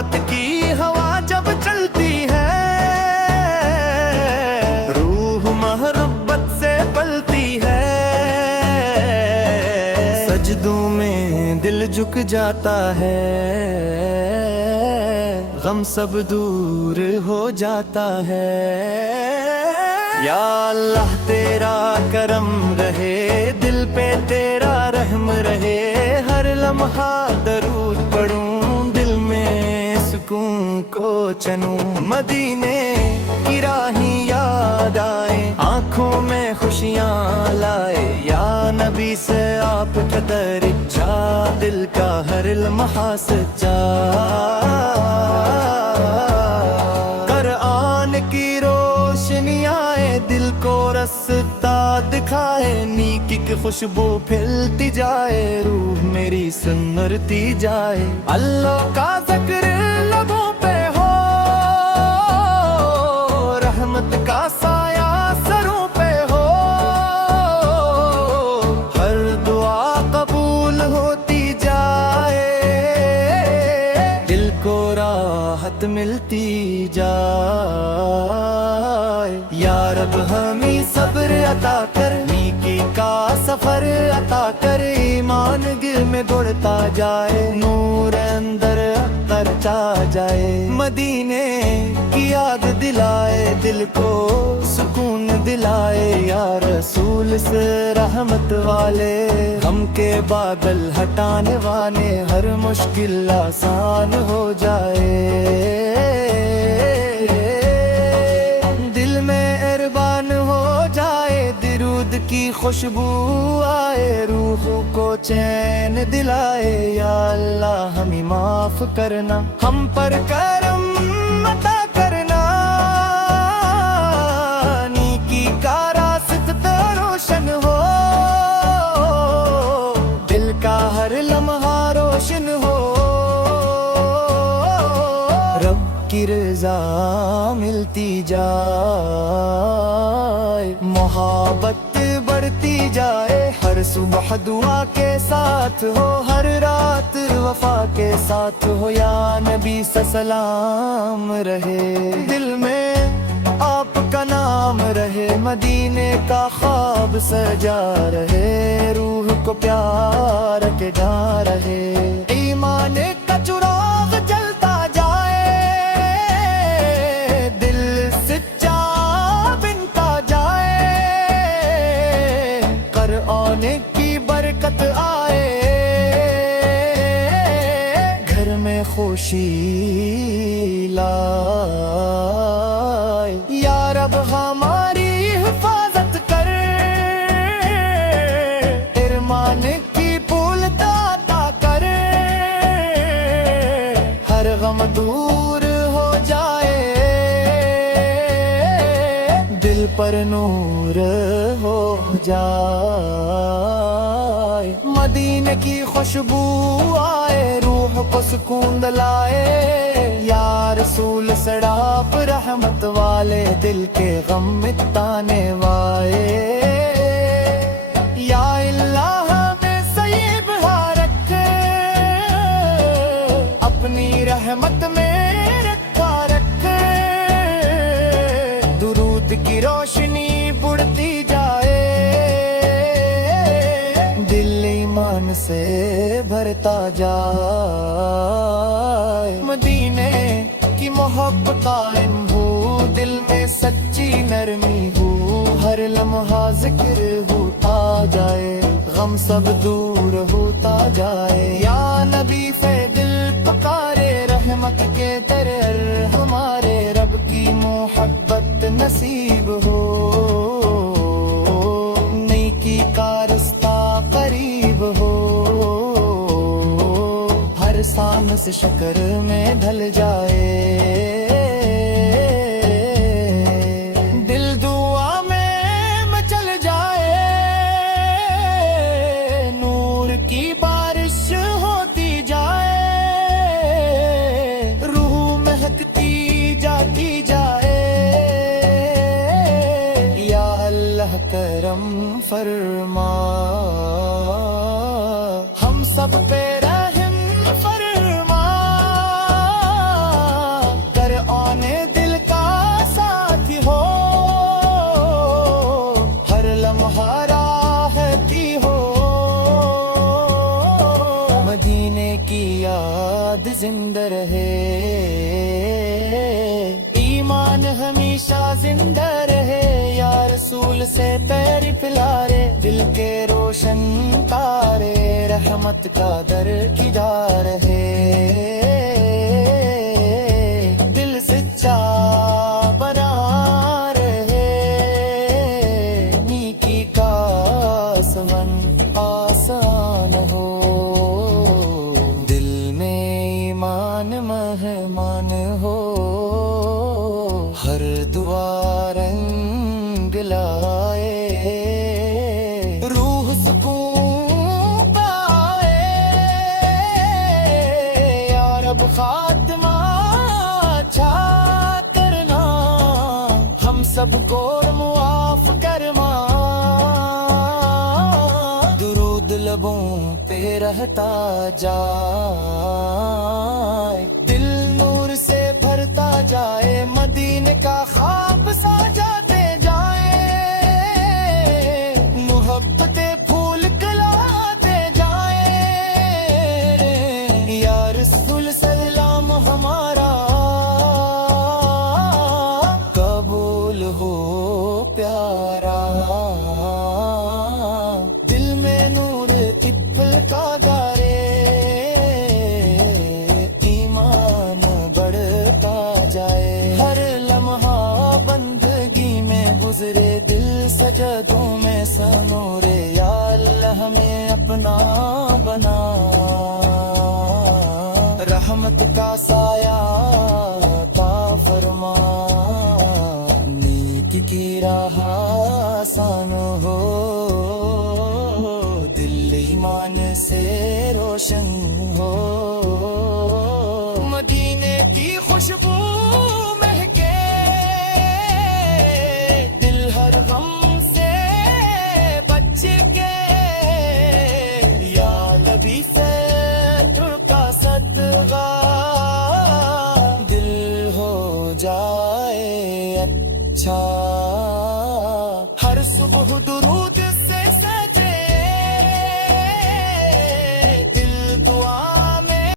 रहमत की हवा जब चलती है, रूह मोहब्बत से पलती है, सजदों में दिल झुक जाता है, गम सब दूर हो जाता है। या अल्लाह तेरा करम रहे, दिल पे तेरा रहम रहे, हर लम्हा दरूद पढ़ूं, दिल में सुकून को चनूं, मदीने की राहें याद आए, आंखों में खुशियां लाए, या नबी से आप कदर जा, दिल का हर लम्हा सच्चा। कुरान की रोशनी आए, दिल को रास्ता दिखाए, नीकी की खुशबू फैलती जाए, रूह मेरी संवरती जाए। अल्लाह का जिक्र लबों पे हो, रहमत का साया सरों पे हो, हर दुआ कबूल होती जाए, दिल को राहत मिलती जाए। या रब हमें सब्र अता कर, नेकी का सफर अता कर, ईमान दिल में बढ़ता जाए, नूर अंदर करता जाए, मदीने की याद दिलाए, दिल को सुकून दिलाए, या रसूल से रहमत वाले, गम के बादल हटाने वाले, हर मुश्किल आसान हो जाए, दिल में अरबान हो जाए, दिरूद की खुशबू आए, रूह को चैन दिलाए। या अल्लाह हमें माफ करना, हम पर करम अता करना, नेकी का रास्ता रोशन हो, दिल का हर लम्हा रोशन हो, रब की रज़ा मिलती जाए, मोहब्बत बढ़ती जाए, हर सुबह दुआ के साथ हो, हर रात वफा के साथ हो, या नबी सलाम रहे, दिल में आपका नाम रहे, मदीने का ख्वाब सजा रहे, रूह को प्यार के जा रहे, ईमान का चिराग जलता जाए, दिल सच्चा बनता जाए, कुरान की बरकत आए, घर में खुशी लाए। या रब हमारी हिफाजत कर, इरमान की पुल दाता कर, हर गम दूर हो जाए, दिल पर नूर हो जाए, मदीने की खुशबू आए, रूह को सुकून दिलाए, या रसूल सड़ाप रहमत वाले, दिल के गम मिटाने वाले, या अल्लाह में सईब रख, अपनी रहमत में रखा रख, दुरूद की रोशनी बढ़ती जाए, दिल ईमान से भरता जाए, मदीने की मोहब्बत कायम हो, दिल में सच्ची नरमी हो, हर लम्हा जिक्र होता जाए, गम सब दूर होता जाए, या नबी फे दिल पुकारे, रहमत के दर हमारे, रब की मोहब्बत नसीब हो, नेकी का रास्ता करीब हो, हर सांस शक्र में ढल जाए, दिल दुआ में मचल जाए, नूर की बारिश होती जाए, रूह महकती जाती जाए, या अल्लाह करम फरमा, हम सब पे रहम फरमा, یاد زندہ رہے، ایمان ہمیشہ زندہ رہے، یا رسول سے پیر پھیلارے، دل کے روشن تارے رحمت کا در کی جا رہے، دل سچا بنا رہے، نیکی کا سمن آسان ہو، دل میں ایمان مہمان ہو، ہر دعا رنگ لائے، روح سکون پائے، یا رب خاتمہ اچھا کرنا، ہم سب کو معاف کرنا، درود لبوں پہ رہتا جائے، دل نور سے بھرتا جائے، مدینے کا خواب سجاتے جائے، محبت پھول کھلاتے جائے، یا رسول سلام ہمارا قبول ہو پیارا، دل میں نور پپل کا گارے، ایمان بڑھتا جائے، ہر لمحہ بندگی میں گزرے، دل سجدوں میں سنورے، یا اللہ ہمیں اپنا بنا، رحمت کا سایہ عطا فرما، نیکی کی راہ آسان ہو، دل ایمان سے روشن ہو، مدینے کی خوشبو مہکے، دل ہر غم سے بچ کے، یا نبی سے کا صدقہ، دل ہو جائے اچھا